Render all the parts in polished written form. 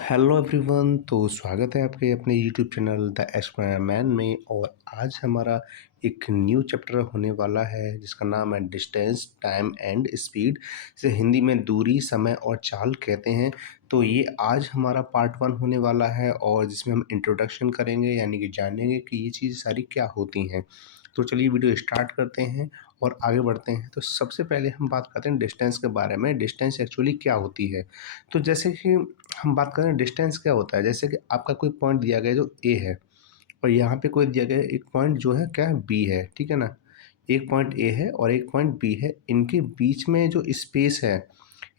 Hello everyone. तो स्वागत है आपके अपने YouTube channel the explorer man में। और आज हमारा एक न्यू चैप्टर होने वाला है जिसका नाम है डिस्टेंस टाइम एंड स्पीड। इसे हिंदी में दूरी, समय और चाल कहते हैं। तो ये आज हमारा पार्ट 1 होने वाला है और जिसमें हम इंट्रोडक्शन करेंगे, यानी कि जानेंगे कि ये चीज़ सारी क्या होती हैं। तो चलिए वीडियो स्टार्ट करते हैं और आगे बढ़ते हैं। तो सबसे पहले हम बात करते हैं डिस्टेंस के बारे में। डिस्टेंस एक्चुअली क्या होती है। तो जैसे कि हम बात करें डिस्टेंस क्या होता है, जैसे कि आपका कोई पॉइंट दिया गया जो ए है और यहाँ पे कोई दिया गया एक पॉइंट जो है क्या है, बी है। ठीक है ना। एक पॉइंट ए है और एक पॉइंट बी है। इनके बीच में जो स्पेस है,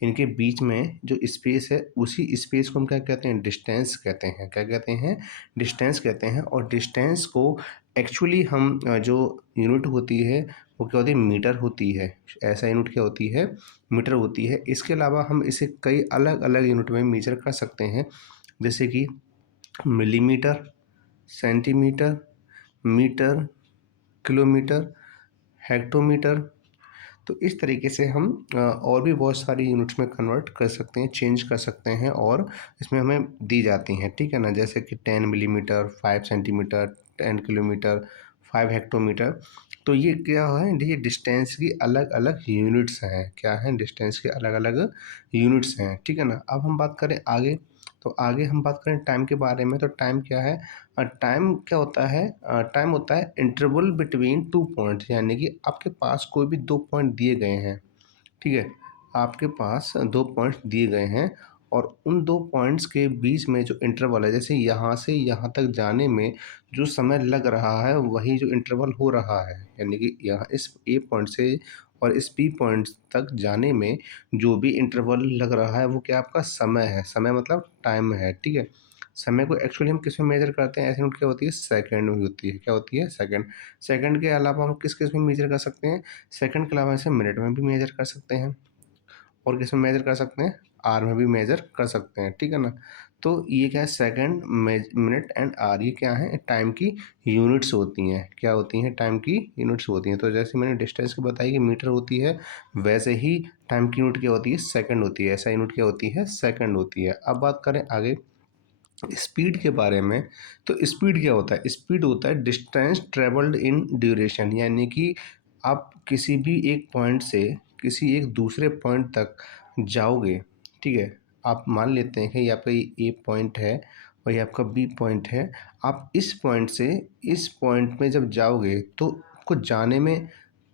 इनके बीच में जो स्पेस है, उसी स्पेस को हम क्या कहते हैं, डिस्टेंस कहते हैं। क्या कहते हैं, डिस्टेंस कहते हैं। और डिस्टेंस को एक्चुअली हम जो यूनिट होती है वो क्या होती है, मीटर होती है। ऐसा यूनिट क्या होती है, मीटर होती है। इसके अलावा हम इसे कई अलग अलग यूनिट में मेजर कर सकते हैं, जैसे कि millimetre, centimetre, metre, kilometre, hectometre. तो इस तरीके से हम और भी बहुत सारी यूनिट्स में कन्वर्ट कर सकते हैं, चेंज कर सकते हैं और इसमें हमें दी जाती हैं। ठीक है ना। जैसे कि 10 मिलीमीटर, 5 सेंटीमीटर, 10 किलोमीटर, 5 हेक्टोमीटर। तो ये क्या है, ये डिस्टेंस की अलग अलग यूनिट्स हैं। क्या हैं, डिस्टेंस के अलग अलग यूनिट्स हैं। ठीक है ना। अब हम बात करें आगे। तो आगे हम बात करें टाइम के बारे में। तो टाइम क्या है, टाइम क्या होता है, टाइम होता है इंटरवल बिटवीन टू पॉइंट्स। यानी कि आपके पास कोई भी दो पॉइंट दिए गए हैं। ठीक है। आपके पास दो पॉइंट्स दिए गए हैं और उन दो पॉइंट्स के बीच में जो इंटरवल है, जैसे यहाँ से यहाँ तक जाने में जो समय लग रहा है वही जो इंटरवल हो रहा है। यानी कि यहाँ इस ए पॉइंट से और इस बी पॉइंट तक जाने में जो भी इंटरवल लग रहा है वो क्या आपका समय है। समय मतलब टाइम है। ठीक है। समय को एक्चुअली हम किस में मेजर करते हैं, ऐसी यूनिट क्या होती है, सेकंड में होती है। क्या होती है, सेकंड। सेकंड के अलावा हम किस किस में मेजर कर सकते हैं, सेकंड के अलावा ऐसे मिनट में भी मेजर कर सकते हैं और किस में मेजर कर सकते हैं, आर में भी मेजर कर सकते हैं। ठीक है ना। तो ये क्या है, सेकंड, मिनट एंड आर, ये क्या है, टाइम की यूनिट्स होती हैं। क्या होती हैं, टाइम की यूनिट्स होती हैं। तो जैसे मैंने डिस्टेंस की बताई कि मीटर होती है, वैसे ही टाइम की यूनिट क्या होती है, सेकंड होती है। ऐसा यूनिट क्या होती है, सेकंड होती है। अब बात करें आगे स्पीड के बारे में। तो स्पीड क्या होता है, स्पीड होता है डिस्टेंस ट्रेवल्ड इन ड्यूरेशन। यानी कि आप किसी भी एक पॉइंट से किसी एक दूसरे पॉइंट तक जाओगे। ठीक है। आप मान लेते हैं कि ये आपका ए पॉइंट है और ये आपका बी पॉइंट है। आप इस पॉइंट से इस पॉइंट में जब जाओगे तो कुछ जाने में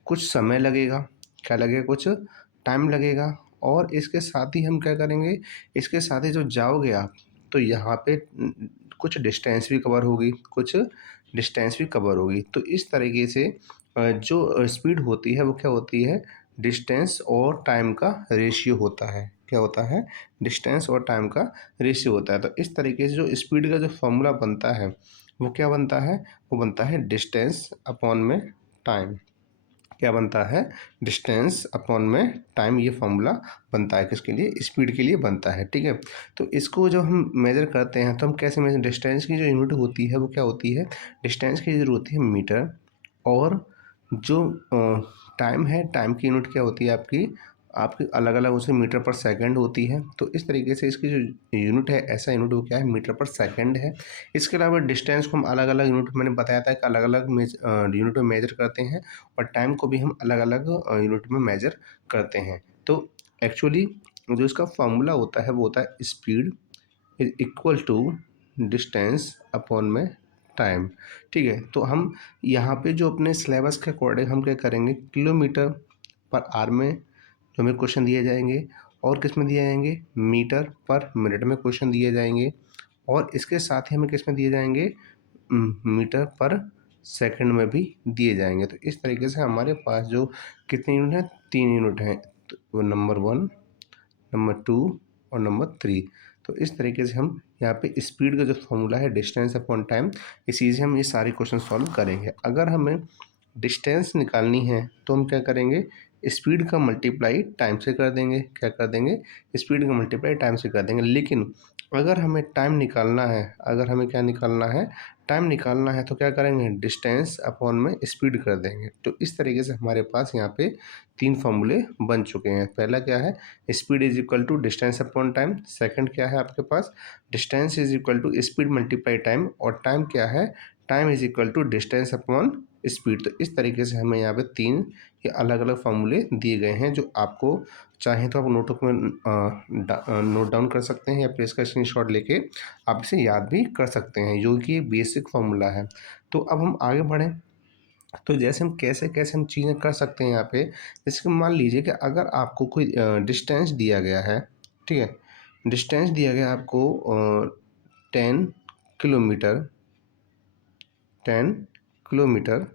कुछ समय लगेगा। क्या लगेगा, कुछ टाइम लगेगा। और इसके साथ ही हम क्या करेंगे, इसके साथ ही जो जाओगे आप, तो यहाँ पे कुछ डिस्टेंस भी कवर होगी, कुछ डिस्टेंस भी कवर होगी। तो इस तरीके से जो स्पीड होती है वो क्या होती है, डिस्टेंस और टाइम का रेशियो होता है। क्या होता है, डिस्टेंस और टाइम का रेशियो होता है। तो इस तरीके से जो स्पीड का जो फॉर्मूला बनता है वो क्या बनता है, वो बनता है डिस्टेंस अपॉन में टाइम। क्या बनता है, डिस्टेंस अपॉन में टाइम। ये फॉर्मूला बनता है किसके लिए, स्पीड के लिए बनता है। ठीक है। तो इसको जब हम मेजर करते हैं तो हम कैसे मेजर, डिस्टेंस की जो यूनिट होती है वो क्या होती है, डिस्टेंस की यूनिट होती है मीटर। और जो टाइम है, टाइम की यूनिट क्या होती है आपकी, आपकी अलग अलग उसे मीटर पर सेकंड होती है। तो इस तरीके से इसकी जो यूनिट है, ऐसा यूनिट वो क्या है, मीटर पर सेकंड है। इसके अलावा डिस्टेंस को हम अलग अलग यूनिट, मैंने बताया था कि अलग अलग यूनिट में मेजर करते हैं और टाइम को भी हम अलग अलग यूनिट में मेजर करते हैं। तो एक्चुअली जो इसका फॉर्मूला होता है वो होता है speed is equal to distance upon में टाइम। ठीक है। तो हम यहाँ पे जो अपने सिलेबस के अकॉर्डिंग हम क्या करेंगे, किलोमीटर पर आर में जो हमें क्वेश्चन दिए जाएंगे और किस में दिए जाएंगे, मीटर पर मिनट में क्वेश्चन दिए जाएंगे। और इसके साथ ही हमें किस में दिए जाएंगे, मीटर पर सेकंड में भी दिए जाएंगे। तो इस तरीके से हमारे पास जो कितने यूनिट हैं, 3 यूनिट हैं। तो वो नंबर 1, नंबर 2 और नंबर 3। तो इस तरीके से हम यहाँ पे स्पीड का जो फॉर्मूला है, डिस्टेंस अपॉन टाइम, इसी से हम ये सारे क्वेश्चन सॉल्व करेंगे। अगर हमें डिस्टेंस निकालनी है तो हम क्या करेंगे, स्पीड का मल्टीप्लाई टाइम से कर देंगे। क्या कर देंगे? स्पीड का मल्टीप्लाई टाइम से कर देंगे। लेकिन अगर हमें टाइम निकालना है, अगर हमें क्या निकालना है? टाइम निकालना है तो क्या करेंगे? डिस्टेंस अपॉन में स्पीड कर देंगे। तो इस तरीके से हमारे पास यहाँ पे 3 फॉर्मूले बन चुके हैं। पहला क्या है? Speed is equal to distance upon time. Second क्या है आपके पास? Distance is equal to speed multiply time. और टाइम क्या है? Time is equal to distance upon speed. तो इस तरीके से हमें यहाँ पे 3 ये अलग अलग फॉर्मूले दिए गए हैं, जो आपको चाहें तो आप नोटबुक में नोट डाउन कर सकते हैं या फिर इसका स्क्रीनशॉट लेके आप इसे याद भी कर सकते हैं, जो कि बेसिक फार्मूला है। तो अब हम आगे बढ़ें, तो जैसे हम कैसे कैसे हम चीज़ें कर सकते हैं यहाँ पे। जैसे कि मान लीजिए कि अगर आपको कोई डिस्टेंस दिया गया है, ठीक है, डिस्टेंस दिया गया आपको 10 किलोमीटर, 10 किलोमीटर,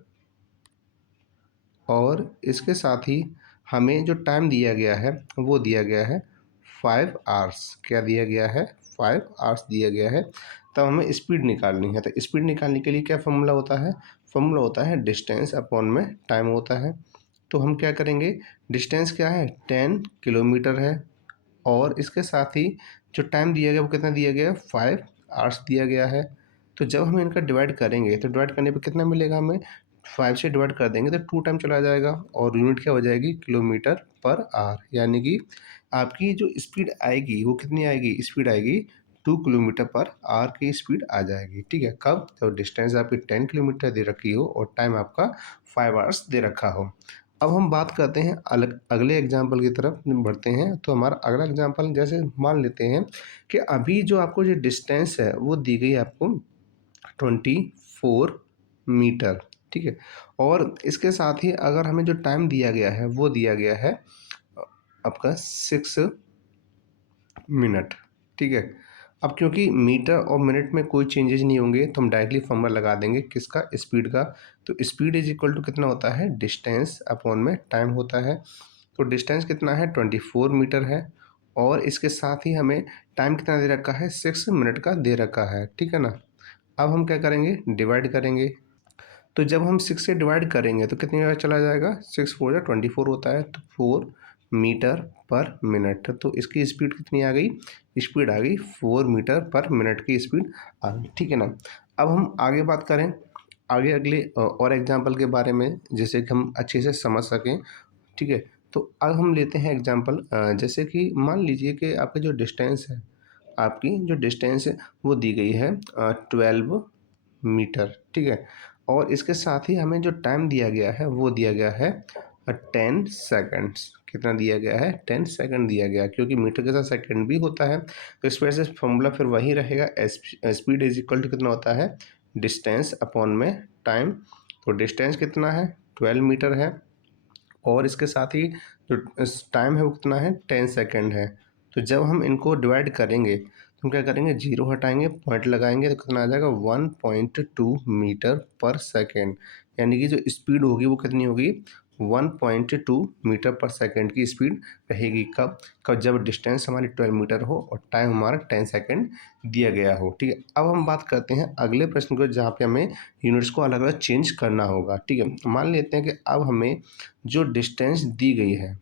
और इसके साथ ही हमें जो टाइम दिया गया है वो दिया गया है 5 आवर्स। क्या दिया गया है? 5 आवर्स दिया गया है। तब हमें स्पीड निकालनी है। तो स्पीड निकालने के लिए क्या फॉर्मूला होता है? फॉर्मूला होता है डिस्टेंस अपॉन में टाइम होता है। तो हम क्या करेंगे? डिस्टेंस क्या है? 10 किलोमीटर है, और इसके साथ ही जो टाइम दिया गया वो कितना दिया गया है? 5 आवर्स दिया गया है। तो जब हम इनका डिवाइड करेंगे तो डिवाइड करने पे कितना मिलेगा हमें? 5 से डिवाइड कर देंगे तो 2 टाइम चला जाएगा, और यूनिट क्या हो जाएगी? Kilometre per our. यानी कि आपकी जो स्पीड आएगी वो कितनी आएगी? स्पीड आएगी 2 किलोमीटर पर आवर की स्पीड आ जाएगी। ठीक है, कब? तो डिस्टेंस आपकी 10 किलोमीटर दे रखी हो और टाइम आपका 5 आवर्स दे रखा हो। अब हम बात करते हैं अगले एग्जाम्पल की तरफ बढ़ते हैं। तो हमारा अगला एग्जाम्पल, जैसे मान लेते हैं कि अभी जो आपको जो डिस्टेंस है वो दी गई है आपको 24 मीटर, ठीक है, और इसके साथ ही अगर हमें जो टाइम दिया गया है वो दिया गया है आपका 6 मिनट, ठीक है। अब क्योंकि मीटर और मिनट में कोई चेंजेस नहीं होंगे तो हम डायरेक्टली फॉर्मूला लगा देंगे किसका? स्पीड का। तो स्पीड इज इक्वल टू कितना होता है? डिस्टेंस अपॉन में टाइम होता है। तो डिस्टेंस कितना है? 24 मीटर है, और इसके साथ ही हमें टाइम कितना दे रखा है? 6 मिनट का दे रखा है, ठीक है ना। अब हम क्या करेंगे? डिवाइड करेंगे। तो जब हम 6 से डिवाइड करेंगे तो कितनी जगह चला जाएगा? 6 4 जा 24 होता है, तो 4 मीटर पर मिनट। तो इसकी स्पीड कितनी आ गई? स्पीड आ गई 4 मीटर पर मिनट की स्पीड आ गई, ठीक है ना। अब हम आगे बात करें, आगे अगले और एग्जाम्पल के बारे में, जैसे कि हम अच्छे से समझ सकें, ठीक है। तो अब हम लेते हैं एग्जाम्पल, जैसे कि मान लीजिए कि आपका जो डिस्टेंस है, आपकी जो डिस्टेंस है वो दी गई है 12 मीटर, ठीक है, और इसके साथ ही हमें जो टाइम दिया गया है वो दिया गया है 10 सेकेंड्स। कितना दिया गया है? 10 सेकेंड दिया गया है, क्योंकि मीटर के साथ सेकेंड भी होता है। तो इस वजह से फॉर्मूला फिर वही रहेगा, स्पीड इज इक्वल टू कितना होता है? डिस्टेंस अपॉन में टाइम। तो डिस्टेंस कितना है? 12 मीटर है, और इसके साथ ही जो टाइम है वो कितना है? 10 सेकेंड है। तो जब हम इनको डिवाइड करेंगे तो हम क्या करेंगे? जीरो हटाएंगे, पॉइंट लगाएंगे, तो कितना आ जाएगा? 1.2 मीटर पर सेकेंड। यानी कि जो स्पीड होगी वो कितनी होगी? 1.2 मीटर पर सेकेंड की स्पीड रहेगी। कब? कब जब डिस्टेंस हमारी 12 मीटर हो और टाइम हमारा 10 सेकेंड दिया गया हो, ठीक है। अब हम बात करते हैं अगले प्रश्न को, जहाँ पे हमें यूनिट्स को अलग अलग चेंज करना होगा, ठीक है। मान लेते हैं कि अब हमें जो डिस्टेंस दी गई है,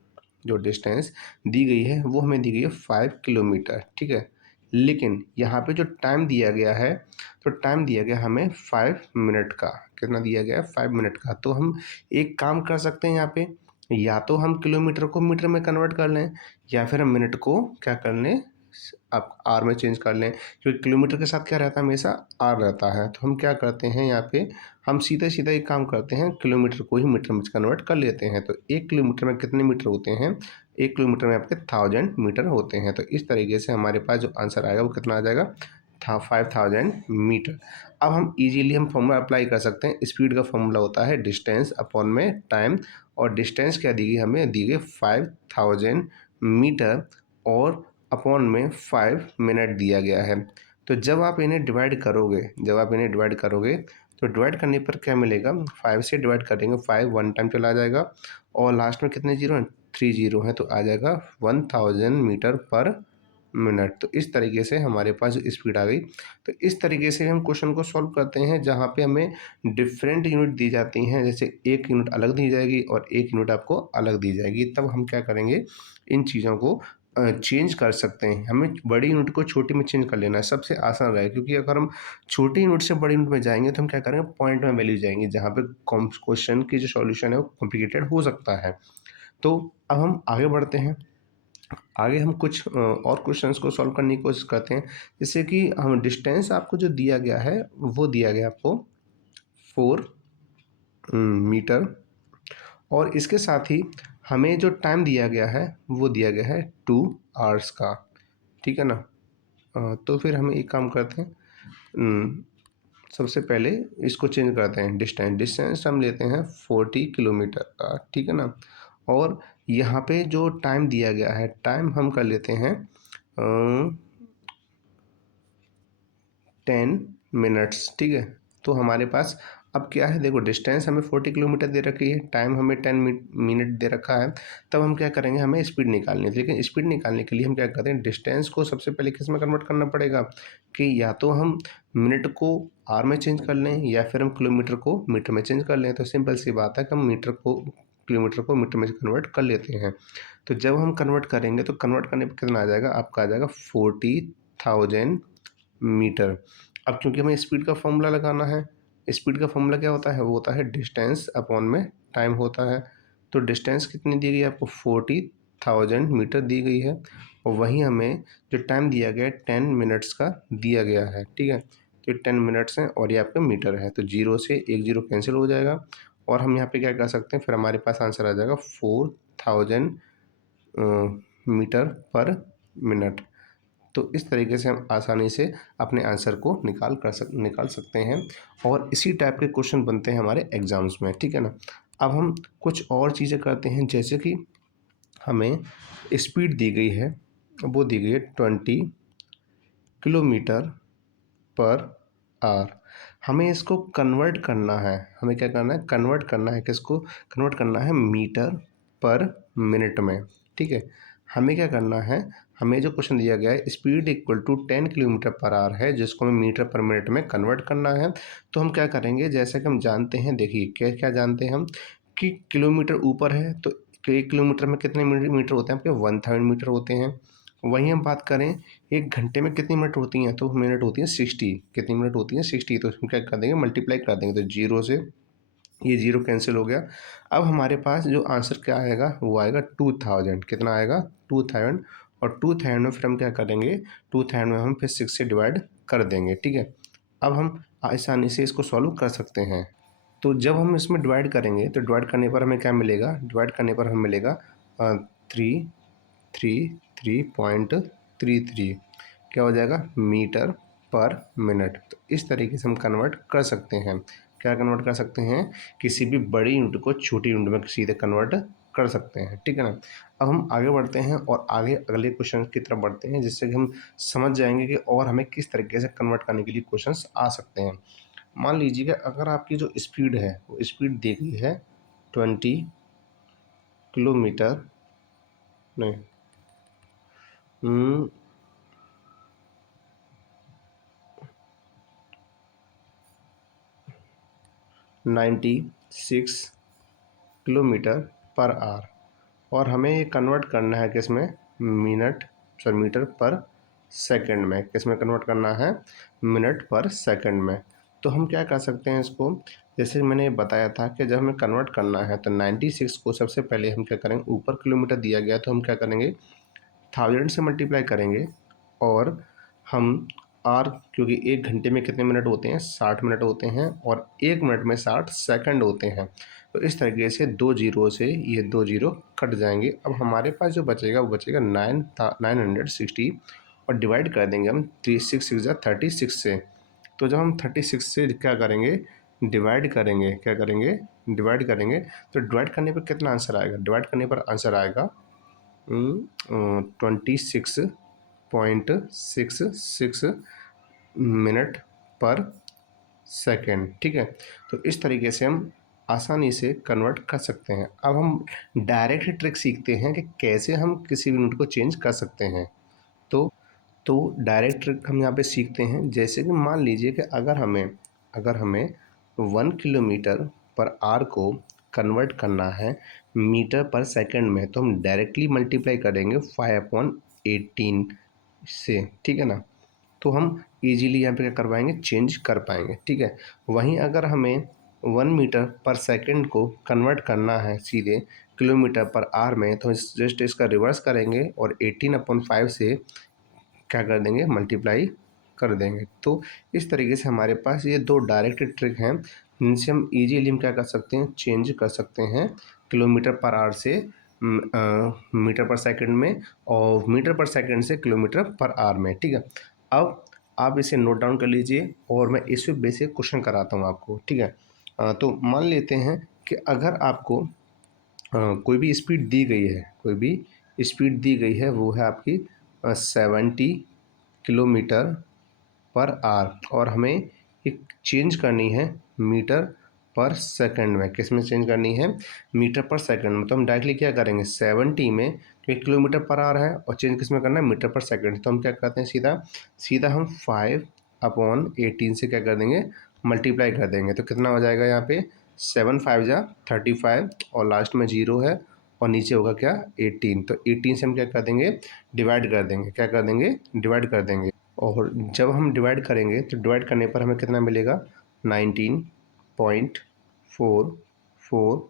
जो डिस्टेंस दी गई है वो हमें दी गई है 5 किलोमीटर, ठीक है। लेकिन यहाँ पे जो टाइम दिया गया है, तो टाइम दिया गया हमें 5 मिनट का। कितना दिया गया है? 5 मिनट का। तो हम एक काम कर सकते हैं यहाँ पे, या तो हम किलोमीटर को मीटर में कन्वर्ट कर लें, या फिर हम मिनट को क्या कर लें? आप आर में चेंज कर लें, क्योंकि किलोमीटर के साथ क्या रहता है? हमेशा आर रहता है। तो हम क्या करते हैं यहाँ पे, हम सीधा सीधा एक काम करते हैं, किलोमीटर को ही मीटर में कन्वर्ट कर लेते हैं। तो 1 किलोमीटर में कितने मीटर होते हैं? 1 किलोमीटर में आपके 1000 मीटर होते हैं। तो इस तरीके से हमारे पास जो आंसर आएगा वो कितना आ जाएगा? 5000 मीटर। अब हम इजीली हम फॉर्मूला अप्लाई कर सकते हैं। स्पीड का फॉर्मूला होता है डिस्टेंस अपॉन में टाइम, और डिस्टेंस क्या दी गई हमें? दी गई 5000 मीटर, और अपॉन में 5 मिनट दिया गया है। तो जब आप इन्हें डिवाइड करोगे, तो डिवाइड करने पर क्या मिलेगा? 5 से डिवाइड करेंगे, 5 1 टाइम चला जाएगा, और लास्ट में कितने जीरो हैं? 3 जीरो हैं, तो आ जाएगा 1000 मीटर पर मिनट। तो इस तरीके से हमारे पास स्पीड आ गई। तो इस तरीके से हम क्वेश्चन को सॉल्व करते हैं, जहाँ पे हमें डिफरेंट यूनिट दी जाती हैं, जैसे एक यूनिट अलग दी जाएगी और एक यूनिट आपको अलग दी जाएगी। तब हम क्या करेंगे, इन चीज़ों को चेंज कर सकते हैं। हमें बड़ी यूनिट को छोटी में चेंज कर लेना है, सबसे आसान रहेगा, क्योंकि अगर हम छोटी यूनिट से बड़ी यूनिट में जाएंगे तो हम क्या करेंगे, पॉइंट में वैल्यू जाएंगे, जहाँ पे क्वेश्चन की जो सॉल्यूशन है वो कॉम्प्लिकेटेड हो सकता है। तो अब हम आगे बढ़ते हैं। आगे हम कुछ और क्वेश्चंस को सॉल्व करने की कोशिश करते हैं। जैसे कि हम डिस्टेंस आपको जो दिया गया है, वो दिया गया आपको 4 मीटर, और इसके साथ ही हमें जो टाइम दिया गया है वो दिया गया है 2 आवर्स का। ठीक है ना। तो फिर हम एक काम करते हैं, सबसे पहले इसको चेंज करते हैं। डिस्टेंस हम लेते हैं 40 किलोमीटर का। ठीक है ना। और यहाँ पे जो टाइम दिया गया है, टाइम हम कर लेते हैं 10 मिनट्स। ठीक है। तो हमारे पास अब क्या है, देखो डिस्टेंस हमें 40 किलोमीटर दे रखी है, टाइम हमें 10 मिनट दे रखा है। तब हम क्या करेंगे, हमें स्पीड निकालनी है। लेकिन स्पीड निकालने के लिए हम क्या करते हैं, डिस्टेंस को सबसे पहले किस में कन्वर्ट करना पड़ेगा, कि या तो हम मिनट को आर में चेंज कर लें, या फिर हम किलोमीटर को मीटर में चेंज कर लें। तो सिंपल सी बात है कि हम किलोमीटर को मीटर में कन्वर्ट कर लेते हैं। तो जब हम कन्वर्ट करेंगे तो कन्वर्ट करने पर कितना आ जाएगा, आपका आ जाएगा 40,000 मीटर। अब क्योंकि हमें स्पीड का फॉर्मूला लगाना है, स्पीड का फॉर्मूला क्या होता है, वो होता है डिस्टेंस अपॉन में टाइम होता है। तो डिस्टेंस कितनी दी गई है आपको, 40,000 मीटर दी गई है, और वहीं हमें जो टाइम दिया गया है 10 मिनट्स का दिया गया है। ठीक है। तो 10 मिनट्स हैं और ये आपका मीटर है, तो जीरो से एक जीरो कैंसिल हो जाएगा, और हम यहाँ पे क्या कर सकते हैं, फिर हमारे पास आंसर आ जाएगा 4000 मीटर पर मिनट। तो इस तरीके से हम आसानी से अपने आंसर को निकाल सकते हैं, और इसी टाइप के क्वेश्चन बनते हैं हमारे एग्जाम्स में। ठीक है ना। अब हम कुछ और चीज़ें करते हैं, जैसे कि हमें स्पीड दी गई है, वो दी गई है 20 किलोमीटर पर आवर। हमें इसको कन्वर्ट करना है, हमें क्या करना है, कन्वर्ट करना है, किसको कन्वर्ट करना है, मीटर पर मिनट में। ठीक है। हमें क्या करना है, हमें जो क्वेश्चन दिया गया है speed equal to 10 kilometre per hour है, जिसको हमें मीटर पर मिनट में कन्वर्ट करना है। तो हम क्या करेंगे, जैसे कि हम जानते हैं, देखिए क्या क्या जानते हैं हम, कि किलोमीटर ऊपर है तो 1 किलोमीटर में कितने मीटर होते हैं आपके, 1000 मीटर होते हैं। वहीं हम बात करें 1 घंटे में कितनी मिनट होती हैं, तो मिनट होती हैं 60। कितनी मिनट होती हैं, 60। तो इसमें क्या कर देंगे, मल्टीप्लाई कर देंगे, तो जीरो से ये जीरो कैंसिल हो गया। अब हमारे पास जो आंसर क्या आएगा, वो आएगा 2000। कितना आएगा, 2000। और 2000 में फिर हम क्या करेंगे, 2000 में हम फिर 6 से डिवाइड कर देंगे। ठीक है। अब हम आसानी से इसको सॉल्व कर सकते हैं। तो जब हम इसमें डिवाइड करेंगे तो डिवाइड करने पर हमें क्या मिलेगा, डिवाइड करने पर हमें मिलेगा 333.33। क्या हो जाएगा, मीटर पर मिनट। तो इस तरीके से हम कन्वर्ट कर सकते हैं। क्या कन्वर्ट कर सकते हैं, किसी भी बड़ी यूनिट को छोटी यूनिट में सीधे कन्वर्ट कर सकते हैं। ठीक है ना। अब हम आगे बढ़ते हैं और आगे अगले क्वेश्चन की तरफ बढ़ते हैं, जिससे कि हम समझ जाएंगे कि और हमें किस तरीके से कन्वर्ट करने के लिए क्वेश्चंस आ सकते हैं। मान लीजिए कि अगर आपकी जो स्पीड है, वो स्पीड दी गई है 20 किलोमीटर, नहीं 96 किलोमीटर पर आवर, और हमें ये कन्वर्ट करना है किसमें, मीटर पर सेकंड में। किसमें कन्वर्ट करना है, मिनट पर सेकंड में। तो हम क्या कर सकते हैं इसको, जैसे मैंने बताया था कि जब हमें कन्वर्ट करना है तो 96 को सबसे पहले हम क्या करेंगे, ऊपर किलोमीटर दिया गया तो हम क्या करेंगे, 1000 से मल्टीप्लाई करेंगे, और हम आर, क्योंकि 1 घंटे में कितने मिनट होते हैं, 60 मिनट होते हैं, और 1 मिनट में 60 सेकंड होते हैं। तो इस तरीके से दो जीरो से ये दो जीरो कट जाएंगे। अब हमारे पास जो बचेगा वो बचेगा 960, और डिवाइड कर देंगे हम 36 से। तो जब हम 36 से क्या करेंगे, डिवाइड करेंगे, क्या करेंगे, डिवाइड करेंगे, तो डिवाइड करने पर कितना आंसर आएगा, डिवाइड करने पर आंसर आएगा 26.66 मिनट पर सेकेंड। ठीक है। तो इस तरीके से हम आसानी से कन्वर्ट कर सकते हैं। अब हम डायरेक्ट ट्रिक सीखते हैं कि कैसे हम किसी यूनिट को चेंज कर सकते हैं। तो तो डायरेक्ट ट्रिक हम यहाँ पे सीखते हैं। जैसे कि मान लीजिए कि अगर हमें 1 किलोमीटर पर आवर को कन्वर्ट करना है मीटर पर सेकंड में, तो हम डायरेक्टली मल्टीप्लाई करेंगे 5/18 से, ठीक है ना। तो हम इजीली यहाँ पे क्या कर पाएंगे, चेंज कर पाएंगे, ठीक है। वहीं अगर हमें 1 मीटर पर सेकंड को कन्वर्ट करना है सीधे किलोमीटर पर आवर में, तो जस्ट इसका रिवर्स करेंगे और 18/5 से क्या कर देंगे, मल्टीप्लाई कर देंगे। तो इस तरीके से हमारे पास ये दो डायरेक्ट ट्रिक हैं जिनसे हम इजीली हम क्या कर सकते हैं, चेंज कर सकते हैं किलोमीटर पर आवर से मीटर पर सेकंड में, और मीटर पर सेकंड से किलोमीटर पर आवर में, ठीक है। अब आप इसे नोट डाउन कर लीजिए और मैं इस पे बेसिक क्वेश्चन कराता हूँ आपको, ठीक है। तो मान लेते हैं कि अगर आपको कोई भी स्पीड दी गई है, कोई भी स्पीड दी गई है, वो है आपकी 70 किलोमीटर पर आवर, और हमें एक चेंज करनी है मीटर पर सेकंड में। किस में चेंज करनी है, मीटर पर सेकंड में। तो हम डायरेक्टली क्या करेंगे, 70 में, क्योंकि किलोमीटर पर आवर है, और चेंज किस में करना है, मीटर पर सेकंड। तो हम क्या करते हैं, सीधा सीधा हम 5/18 से क्या कर देंगे, मल्टीप्लाई कर देंगे। तो कितना हो जाएगा यहाँ पे, 7×5 = 35, और लास्ट में 0 है, और नीचे होगा क्या, 18। तो 18 से हम क्या कर देंगे, डिवाइड कर देंगे। क्या कर देंगे, डिवाइड कर देंगे। और जब हम डिवाइड करेंगे तो डिवाइड करने पर हमें कितना मिलेगा, 19.44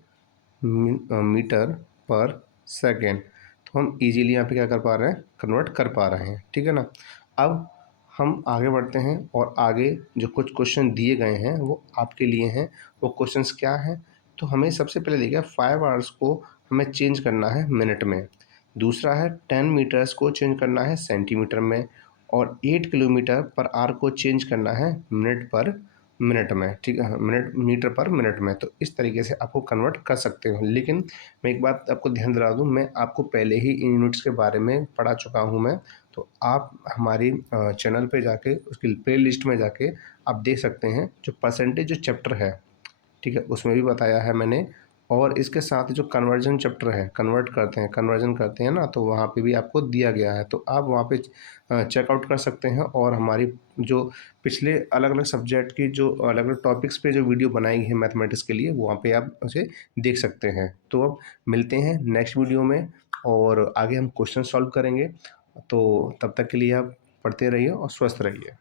मीटर पर सेकेंड। तो हम इजीली यहाँ पे क्या कर पा रहे हैं, कन्वर्ट कर पा रहे हैं, ठीक है ना। अब हम आगे बढ़ते हैं, और आगे जो कुछ क्वेश्चन दिए गए हैं वो आपके लिए हैं। वो क्वेश्चंस क्या हैं, तो हमें सबसे पहले देखिए 5 आवर्स को हमें चेंज करना है मिनट में। दूसरा है 10 मीटर्स को चेंज करना है सेंटीमीटर में, और 8 किलोमीटर पर आवर को चेंज करना है मिनट पर मिनट में, ठीक है, मिनट मीटर पर मिनट में। तो इस तरीके से आपको कन्वर्ट कर सकते हो। लेकिन मैं एक बात आपको ध्यान दिला दूँ, मैं आपको पहले ही इन यूनिट्स के बारे में पढ़ा चुका हूँ मैं। तो आप हमारी चैनल पे जाके उसकी प्ले लिस्ट में जाके आप देख सकते हैं, जो परसेंटेज जो चैप्टर है, ठीक है, उसमें भी बताया है मैंने। और इसके साथ जो कन्वर्जन चैप्टर है, कन्वर्जन करते हैं ना, तो वहाँ पे भी आपको दिया गया है। तो आप वहाँ पे चेकआउट कर सकते हैं, और हमारी जो पिछले अलग अलग सब्जेक्ट की जो अलग अलग टॉपिक्स पे जो वीडियो बनाई है मैथमेटिक्स के लिए, वहाँ पे आप उसे देख सकते हैं। तो अब मिलते हैं नेक्स्ट वीडियो में, और आगे हम क्वेश्चन सॉल्व करेंगे। तो तब तक के लिए आप पढ़ते रहिए और स्वस्थ रहिए।